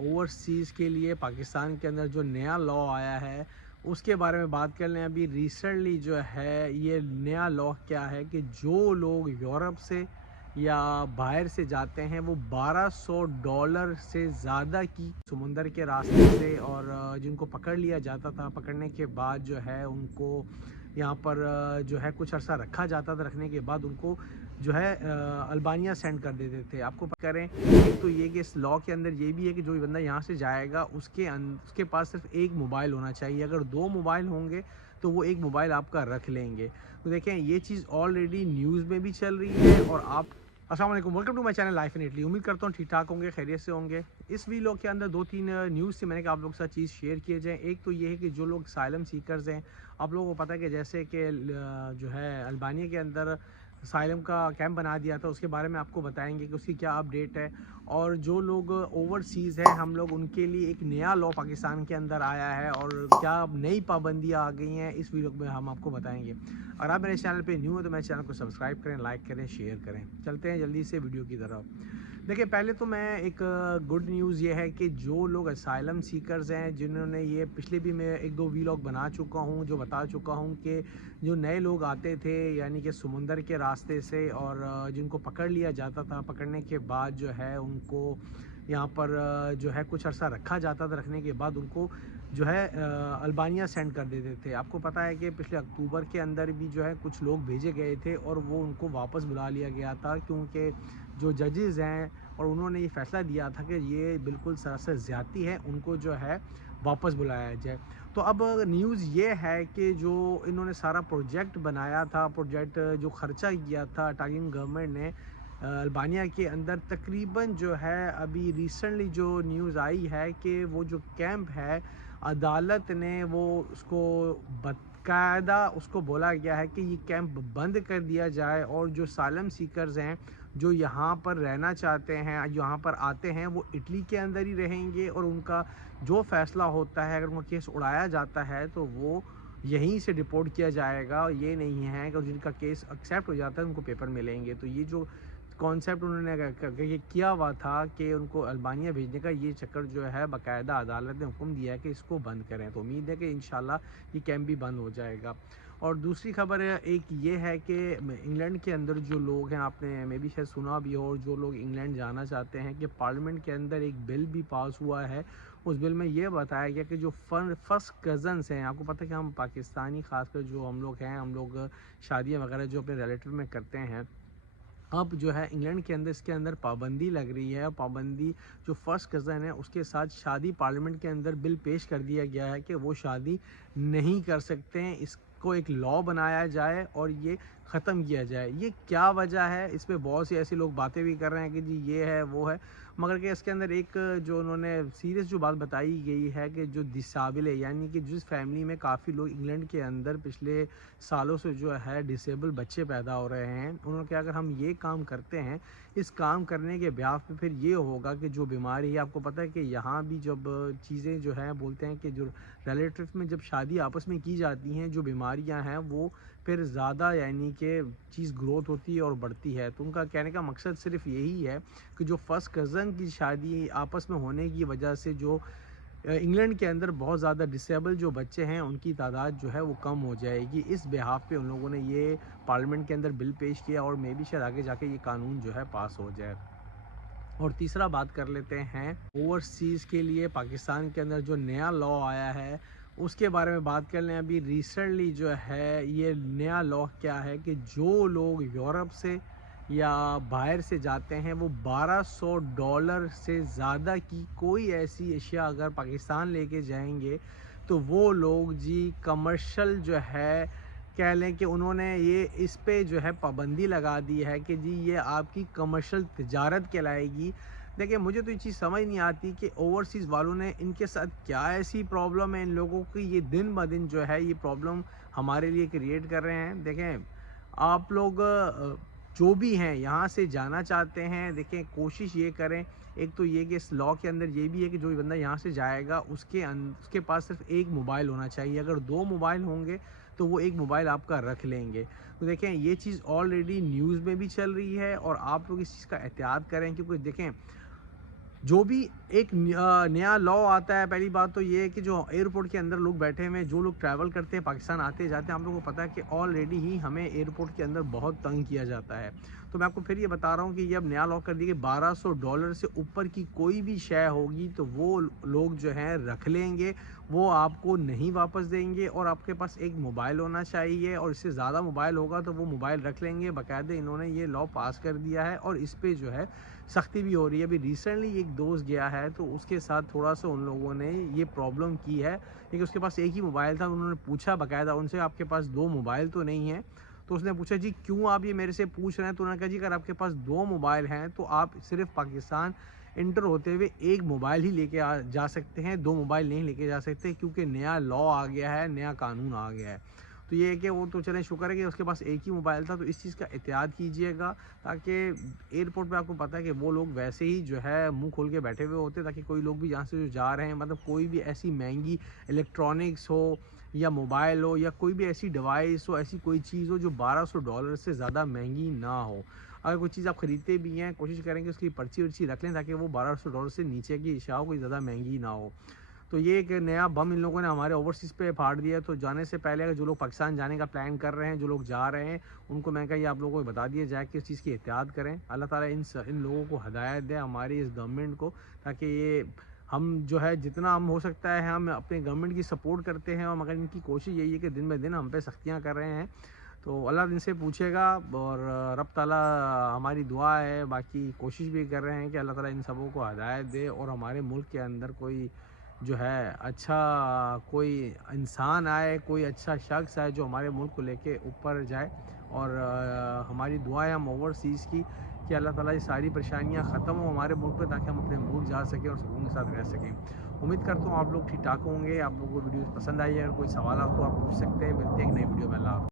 Overseas के लिए पाकिस्तान के अंदर जो नया लॉ आया है उसके बारे में बात कर लें। अभी रिसेंटली जो है ये नया लॉ क्या है कि जो लोग यूरोप से या बाहर से जाते हैं वो $1200 से ज़्यादा की समुंदर के रास्ते से, और जिनको पकड़ लिया जाता था, पकड़ने के बाद जो है उनको यहाँ पर जो है कुछ अर्सा रखा जाता था। रखने के बाद उनको जो है अल्बानिया सेंड कर देते थे। आपको करें एक तो ये कि इस लॉ के अंदर ये भी है कि जो बंदा यहाँ से जाएगा उसके पास सिर्फ एक मोबाइल होना चाहिए। अगर दो मोबाइल होंगे तो वो एक मोबाइल आपका रख लेंगे। तो देखें ये चीज़ ऑलरेडी न्यूज़ में भी चल रही है। और आप अस्सलाम वालेकुम, welcome to my channel life in Italy. उम्मीद करता हूँ ठीक ठाक होंगे, खैरियत से होंगे। इस वीडियो के अंदर दो तीन न्यूज़ से मैंने कहा आप लोगों के साथ चीज़ शेयर किए जाएँ। एक तो ये है कि जो लोग असाइलम सीकर्स हैं, आप लोगों को पता है कि जैसे कि जो है अल्बानिया के अंदर असाइलम का कैंप बना दिया था, उसके बारे में आपको बताएंगे कि उसकी क्या अपडेट है। और जो लोग ओवरसीज़ हैं हम लोग, उनके लिए एक नया लॉ पाकिस्तान के अंदर आया है और क्या नई पाबंदियाँ आ गई हैं, इस वीडियो में हम आपको बताएंगे। अगर आप मेरे चैनल पे न्यू हो तो मेरे चैनल को सब्सक्राइब करें, लाइक करें, शेयर करें। चलते हैं जल्दी से वीडियो की तरफ। देखिए पहले तो मैं एक गुड न्यूज़ ये है कि जो लोग असाइलम सीकर्स हैं, जिन्होंने ये पिछले भी मैं एक दो वीलॉग बना चुका हूँ जो बता चुका हूँ कि जो नए लोग आते थे यानी कि समुंदर के रास्ते से, और जिनको पकड़ लिया जाता था, पकड़ने के बाद जो है उनको यहाँ पर जो है कुछ अर्सा रखा जाता था। रखने के बाद उनको जो है अल्बानिया सेंड कर देते थे। आपको पता है कि पिछले अक्टूबर के अंदर भी जो है कुछ लोग भेजे गए थे और वो उनको वापस बुला लिया गया था, क्योंकि जो जजेज़ हैं और उन्होंने ये फ़ैसला दिया था कि ये बिल्कुल सरासर ज़्यादती है, उनको जो है वापस बुलाया जाए। तो अब न्यूज़ ये है कि जो इन्होंने सारा प्रोजेक्ट बनाया था, प्रोजेक्ट जो ख़र्चा किया था इटालियन गवर्नमेंट ने अल्बानिया के अंदर, तकरीबन जो है अभी रिसेंटली जो न्यूज़ आई है कि वो जो कैंप है, अदालत ने वो उसको बाकायदा उसको बोला गया है कि ये कैंप बंद कर दिया जाए और जो सालम सीकर्स हैं जो यहाँ पर रहना चाहते हैं, यहाँ पर आते हैं, वो इटली के अंदर ही रहेंगे और उनका जो फ़ैसला होता है, अगर उनका केस उड़ाया जाता है तो वो यहीं से डिपोर्ट किया जाएगा। ये नहीं है कि जिनका केस एक्सेप्ट हो जाता है उनको पेपर मिलेंगे। तो ये जो कॉन्सेप्ट उन्होंने ये किया हुआ था कि उनको अल्बानिया भेजने का, ये चक्कर जो है बाकायदा अदालत ने हुक्म दिया है कि इसको बंद करें। तो उम्मीद है कि इंशाल्लाह ये कैंप भी बंद हो जाएगा। और दूसरी खबर एक ये है कि इंग्लैंड के अंदर जो लोग हैं, आपने मे भी शायद सुना भी हो, और जो लोग इंग्लैंड जाना चाहते हैं कि पार्लियामेंट के अंदर एक बिल भी पास हुआ है। उस बिल में ये बताया गया कि जो फर्स्ट कज़न्स हैं, आपको पता है कि हम पाकिस्तानी ख़ासकर जो हम लोग हैं, हम लोग शादियाँ वगैरह जो अपने रिलेटिव में करते हैं, अब जो है इंग्लैंड के अंदर इसके अंदर पाबंदी लग रही है। पाबंदी जो फर्स्ट कज़न है उसके साथ शादी, पार्लियामेंट के अंदर बिल पेश कर दिया गया है कि वो शादी नहीं कर सकते हैं। इसको एक लॉ बनाया जाए और ये ख़त्म किया जाए। ये क्या वजह है, इस पे बहुत सी ऐसे लोग बातें भी कर रहे हैं कि जी ये है वो है, मगर कि इसके अंदर एक जो उन्होंने सीरियस जो बात बताई गई है कि जो डिसेबल है, यानी कि जिस फैमिली में काफ़ी लोग इंग्लैंड के अंदर पिछले सालों से जो है डिसेबल बच्चे पैदा हो रहे हैं, उन्होंने कहा अगर हम ये काम करते हैं, इस काम करने के ब्याह पे फिर ये होगा कि जो बीमारी है, आपको पता है कि यहाँ भी जब चीज़ें जो हैं बोलते हैं कि जो रिलेटिव में जब शादी आपस में की जाती हैं, जो बीमारियाँ हैं वो फिर ज़्यादा यानी कि चीज़ ग्रोथ होती है और बढ़ती है। तो उनका कहने का मकसद सिर्फ यही है कि जो फर्स्ट कज़न की शादी आपस में होने की वजह से जो इंग्लैंड के अंदर बहुत ज़्यादा डिसेबल जो बच्चे हैं उनकी तादाद जो है वो कम हो जाएगी। इस बिहाफ पे उन लोगों ने ये पार्लियामेंट के अंदर बिल पेश किया और मे भी शायद आगे जाके ये कानून जो है पास हो जाए। और तीसरा बात कर लेते हैं ओवरसीज़ के लिए पाकिस्तान के अंदर जो नया लॉ आया है उसके बारे में बात कर लें। अभी रिसेंटली जो है ये नया लॉ क्या है कि जो लोग यूरोप से या बाहर से जाते हैं वो $1200 से ज़्यादा की कोई ऐसी अशिया अगर पाकिस्तान लेके जाएंगे तो वो लोग जी कमर्शियल जो है, कह लें कि उन्होंने ये इस पे जो है पाबंदी लगा दी है कि जी ये आपकी कमर्शियल तिजारत कहलाएगी। देखिए मुझे तो ये चीज़ समझ नहीं आती कि ओवरसीज़ वालों ने, इनके साथ क्या ऐसी प्रॉब्लम है इन लोगों की, ये दिन ब दिन जो है ये प्रॉब्लम हमारे लिए क्रिएट कर रहे हैं। देखें आप लोग जो भी हैं यहाँ से जाना चाहते हैं, देखें कोशिश ये करें, एक तो ये कि इस लॉ के अंदर ये भी है कि जो बंदा यहाँ से जाएगा उसके पास सिर्फ एक मोबाइल होना चाहिए। अगर दो मोबाइल होंगे तो वो एक मोबाइल आपका रख लेंगे। तो देखें ये चीज़ ऑलरेडी न्यूज़ में भी चल रही है और आप लोग इस चीज़ का एहतियात करें, क्योंकि देखें جو بھی ایک نیا لا آتا ہے، پہلی بات تو یہ ہے کہ جو ایئرپورٹ کے اندر لوگ بیٹھے ہوئے ہیں، جو لوگ ٹریول کرتے ہیں پاکستان آتے جاتے ہیں، ہم لوگوں کو پتہ ہے کہ آلریڈی ہی ہمیں ایئرپورٹ کے اندر بہت تنگ کیا جاتا ہے۔ تو میں آپ کو پھر یہ بتا رہا ہوں کہ یہ اب نیا لا کر دی کہ $1200 سے اوپر کی کوئی بھی شے ہوگی تو وہ لوگ جو ہیں رکھ لیں گے، وہ آپ کو نہیں واپس دیں گے، اور آپ کے پاس ایک موبائل ہونا چاہیے، اور اس سے زیادہ موبائل ہوگا تو وہ موبائل رکھ لیں گے۔ باقاعدہ انہوں نے یہ لا پاس کر دیا ہے، اور اس پہ جو ہے سختی بھی ہو رہی ہے۔ ابھی ریسنٹلی ایک دوست گیا ہے تو اس کے ساتھ تھوڑا سا ان لوگوں نے یہ پرابلم کی ہے، کیونکہ اس کے پاس ایک ہی موبائل تھا۔ انہوں نے پوچھا باقاعدہ ان سے، آپ کے پاس 2 موبائل تو نہیں ہیں؟ تو اس نے پوچھا جی کیوں آپ یہ میرے سے پوچھ رہے ہیں؟ تو انہوں نے کہا جی اگر آپ کے پاس 2 موبائل ہیں تو آپ صرف پاکستان انٹر ہوتے ہوئے ایک موبائل ہی لے کے جا سکتے ہیں، 2 موبائل نہیں لے کے جا سکتے، کیونکہ نیا لا آ گیا ہے، نیا قانون آ گیا ہے۔ تو یہ ہے کہ وہ تو چلیں شکر ہے کہ اس کے پاس ایک ہی موبائل تھا، تو اس چیز کا احتیاط کیجئے گا، تاکہ ایئرپورٹ پہ آپ کو پتہ ہے کہ وہ لوگ ویسے ہی جو ہے منہ کھول کے بیٹھے ہوئے ہوتے ہیں، تاکہ کوئی لوگ بھی یہاں سے جو جا رہے ہیں، مطلب کوئی بھی ایسی مہنگی الیکٹرانکس ہو یا موبائل ہو یا کوئی بھی ایسی ڈیوائس ہو، ایسی کوئی چیز ہو جو $1200 سے زیادہ مہنگی نہ ہو۔ اگر کوئی چیز آپ خریدتے بھی ہیں، کوشش کریں کہ اس کی پرچی ورچی رکھ لیں، تاکہ وہ $1200 سے نیچے کی اشیاء کوئی زیادہ مہنگی نہ ہو۔ تو یہ ایک نیا بم ان لوگوں نے ہمارے اوورسیز پہ پھاڑ دیا ہے۔ تو جانے سے پہلے اگر جو لوگ پاکستان جانے کا پلان کر رہے ہیں، جو لوگ جا رہے ہیں، ان کو میں کہا یہ آپ لوگوں کو بتا دیا جائے کہ اس چیز کی احتیاط کریں۔ اللہ تعالیٰ ان لوگوں کو ہدایت دے، ہماری اس گورنمنٹ کو، تاکہ یہ ہم جو ہے جتنا ہم ہو سکتا ہے ہم اپنے گورنمنٹ کی سپورٹ کرتے ہیں، اور مگر ان کی کوشش یہی ہے کہ دن بہ دن ہم پہ سختیاں کر رہے ہیں۔ تو اللہ ان سے پوچھے گا، اور رب تعالیٰ ہماری دعا ہے، باقی کوشش بھی کر رہے ہیں کہ اللہ تعالیٰ ان سبوں کو ہدایت دے، اور ہمارے ملک کے اندر کوئی جو ہے اچھا کوئی انسان آئے، کوئی اچھا شخص آئے جو ہمارے ملک کو لے کے اوپر جائے۔ اور ہماری دعا ہے ہم اوورسیز کی کہ اللہ تعالیٰ یہ ساری پریشانیاں ختم ہوں ہمارے ملک پہ، تاکہ ہم اپنے ملک جا سکیں اور سکون کے ساتھ رہ سکیں۔ امید کرتا ہوں آپ لوگ ٹھیک ٹھاک ہوں گے، آپ لوگوں کو ویڈیو پسند آئی ہے، اگر کوئی سوالات تو آپ پوچھ سکتے ہیں۔ ملتے ہیں ایک نئی ویڈیو میں، اللہ حافظ۔